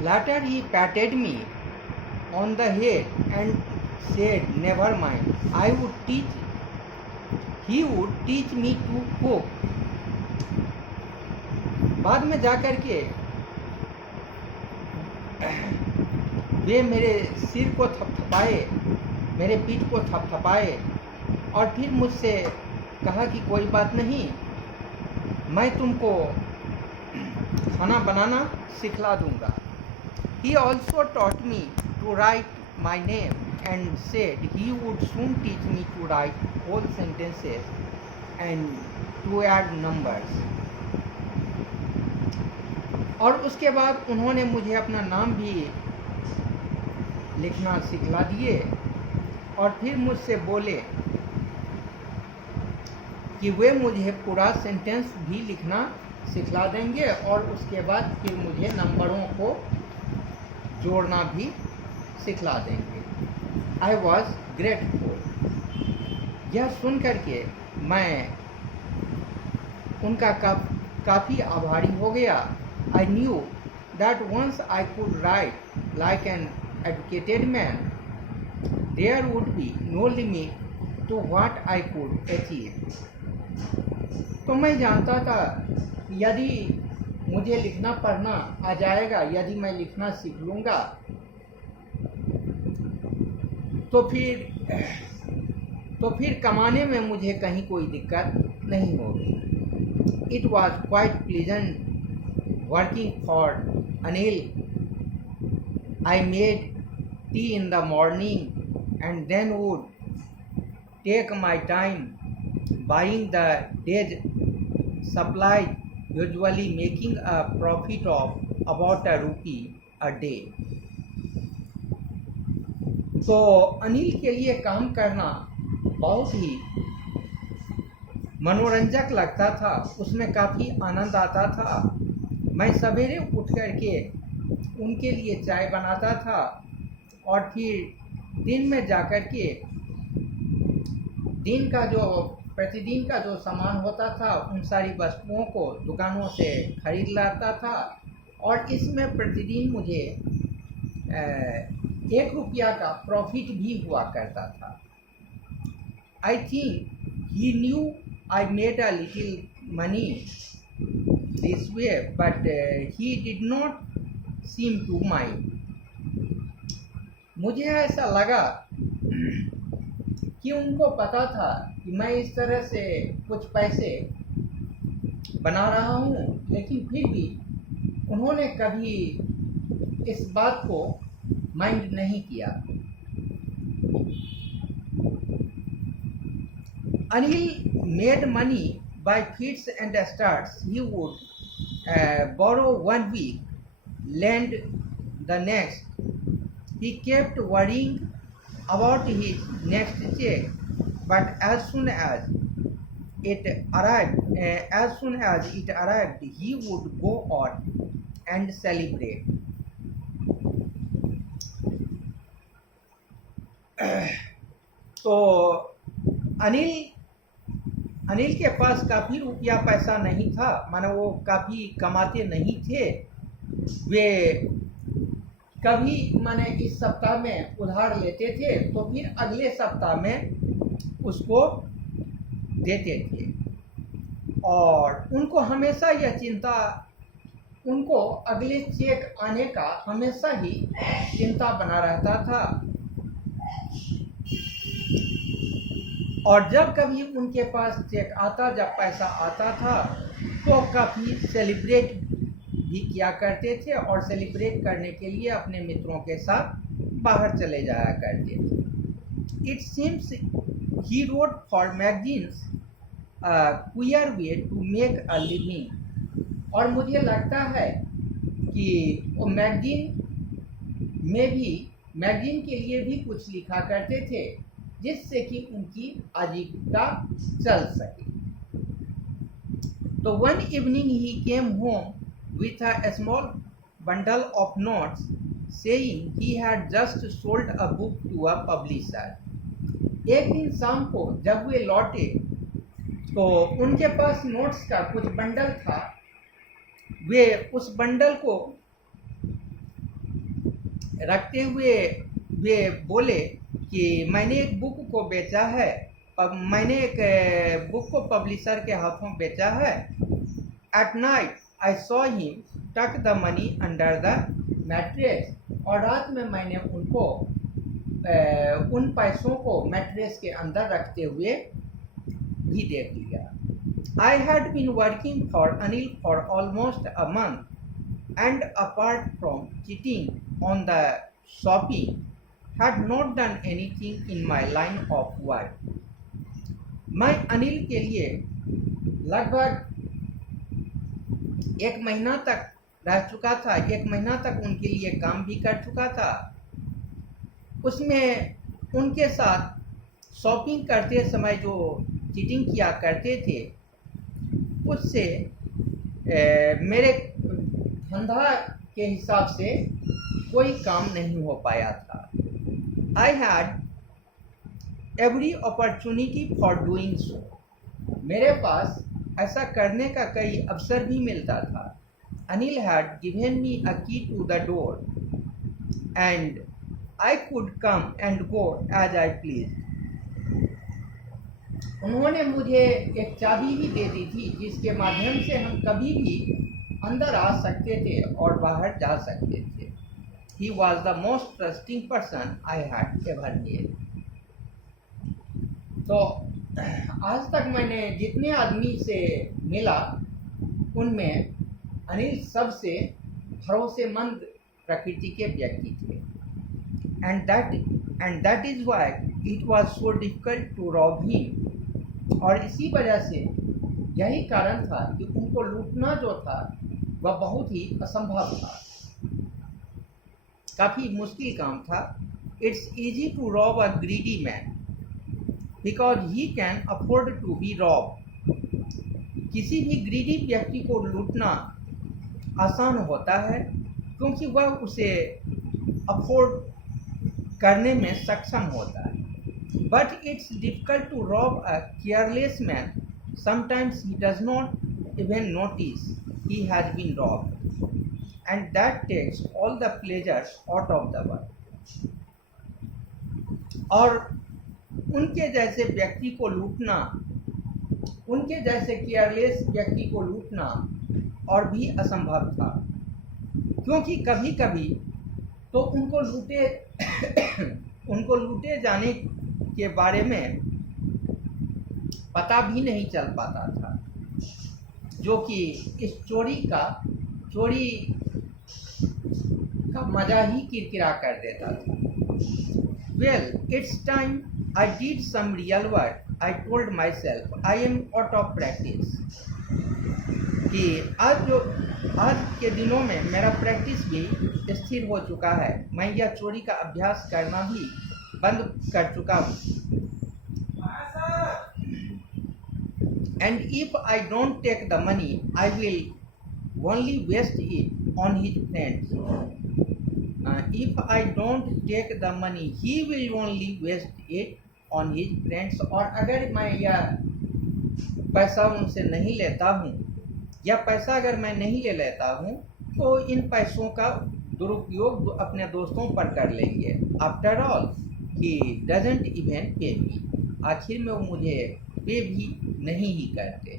Later he patted me on the head and said, "Never mind, he would teach me to cook." बाद में जाकर के वे मेरे सिर को थपथपाए, मेरे पीठ को थपथपाए और फिर मुझसे कहा कि कोई बात नहीं, मैं तुमको खाना बनाना सिखला दूंगा। He also taught me to write my name and said he would soon teach me to write whole sentences and to add numbers. और उसके बाद उन्होंने मुझे अपना नाम भी लिखना सिखला दिए और फिर मुझसे बोले कि वे मुझे पूरा सेंटेंस भी लिखना सिखला देंगे और उसके बाद फिर मुझे नंबरों को जोड़ना भी सिखला देंगे। I was grateful. यह सुन करके मैं उनका काफ़ी आभारी हो गया। I knew that once I could write like an educated man, there would be no limit to what I could achieve. तो मैं जानता था यदि मुझे लिखना पढ़ना आ जाएगा, यदि मैं लिखना सीख लूँगा तो फिर कमाने में मुझे कहीं कोई दिक्कत नहीं होगी। It was quite pleasant working for Anil. I made tea in the morning and then would take my time buying the day's supply, usually making a profit of about ₹1 a day. तो अनिल के लिए काम करना बहुत ही मनोरंजक लगता था, उसमें काफ़ी आनंद आता था। मैं सवेरे उठ करके उनके लिए चाय बनाता था और फिर दिन में जाकर के प्रतिदिन का जो सामान होता था उन सारी वस्तुओं को दुकानों से खरीद लाता था और इसमें प्रतिदिन मुझे ₹1 का प्रॉफिट भी हुआ करता था। I think he knew I made a little money this way but he did not seem to mind. मुझे ऐसा लगा कि उनको पता था कि मैं इस तरह से कुछ पैसे बना रहा हूँ, लेकिन फिर भी उन्होंने कभी इस बात को माइंड नहीं किया। Anil made money by fits and starts. He would borrow 1 week, lend the next. He kept worrying about his next check, but as soon as it arrived, he would go out and celebrate. तो अनिल के पास काफ़ी रुपया पैसा नहीं था, मानो वो काफ़ी कमाते नहीं थे। वे कभी माने इस सप्ताह में उधार लेते थे तो फिर अगले सप्ताह में उसको देते थे और उनको हमेशा यह चिंता, उनको अगले चेक आने का हमेशा ही चिंता बना रहता था। और जब कभी उनके पास चेक आता, जब पैसा आता था तो काफ़ी सेलिब्रेट भी किया करते थे और सेलिब्रेट करने के लिए अपने मित्रों के साथ बाहर चले जाया करते थे। It seems he wrote for magazines queer way to make a living. और मुझे लगता है कि वो मैगजीन के लिए भी कुछ लिखा करते थे जिससे कि उनकी आजीविका चल सके। तो one evening he came home with a small bundle of notes, saying he had just sold a book to a publisher. एक दिन शाम को जब वे लौटे तो उनके पास नोट्स का कुछ बंडल था। वे उस बंडल को रखते हुए वे बोले कि मैंने एक बुक को बेचा है, मैंने एक बुक को पब्लिशर के हाथों बेचा है। At night I saw him tuck the money under the mattress, और रात में मैंने उनको उन पैसों को मैट्रेस के अंदर रखते हुए भी देख लिया। I had been working for Anil for almost a month, and apart from cheating on the shopping, had not done anything in my line of work. मैं अनिल के लिए लगभग 1 महीना तक रह चुका था, 1 महीना तक उनके लिए काम भी कर चुका था। उसमें उनके साथ शॉपिंग करते समय जो चीटिंग किया करते थे, उससे मेरे धंधा के हिसाब से कोई काम नहीं हो पाया था। I had every opportunity for doing so, मेरे पास ऐसा करने का कई अवसर भी मिलता था। Anil had given me a key to the door and I could come and go as I please. उन्होंने मुझे एक चाबी भी दे दी थी, जिसके माध्यम से हम कभी भी अंदर आ सकते थे और बाहर जा सकते थे। He was the most trusting person I had ever met. तो आज तक मैंने जितने आदमी से मिला, उनमें अनिल सबसे भरोसेमंद प्रकृति के व्यक्ति थे। And that is why it was so difficult to rob him. और इसी वजह से यही कारण था कि उनको लूटना जो था वह बहुत ही असंभव था, काफ़ी मुश्किल काम था। It's easy to rob a greedy man because he can afford to be rob. किसी भी ग्रीडी व्यक्ति को लूटना आसान होता है क्योंकि वह उसे अफोर्ड करने में सक्षम होता है। But it's difficult to rob a careless man, sometimes he does not even notice he has been robbed, and that takes all the pleasures out of the world. और उनके जैसे व्यक्ति को लूटना, उनके जैसे केयरलेस व्यक्ति को लूटना और भी असंभव था, क्योंकि कभी कभी तो उनको लूटे जाने के बारे में पता भी नहीं चल पाता था, जो कि इस चोरी का मजा ही किरकिरा कर देता था। Well, it's time I did some real work, I told myself I am out of practice. कि आज के दिनों में मेरा प्रैक्टिस भी स्थिर हो चुका है, मैं यह चोरी का अभ्यास करना भी बंद कर चुका हूँ। And if I don't take the money, I will only waste it on his friends. If I don't take the money, he will only waste it on his friends. और अगर मैं यह पैसा उनसे नहीं लेता हूँ, या पैसा अगर मैं नहीं ले लेता हूँ, तो इन पैसों का दुरुपयोग अपने दोस्तों पर कर लेंगे। After all, he doesn't even pay me. आखिर में वो मुझे पे भी नहीं ही करते।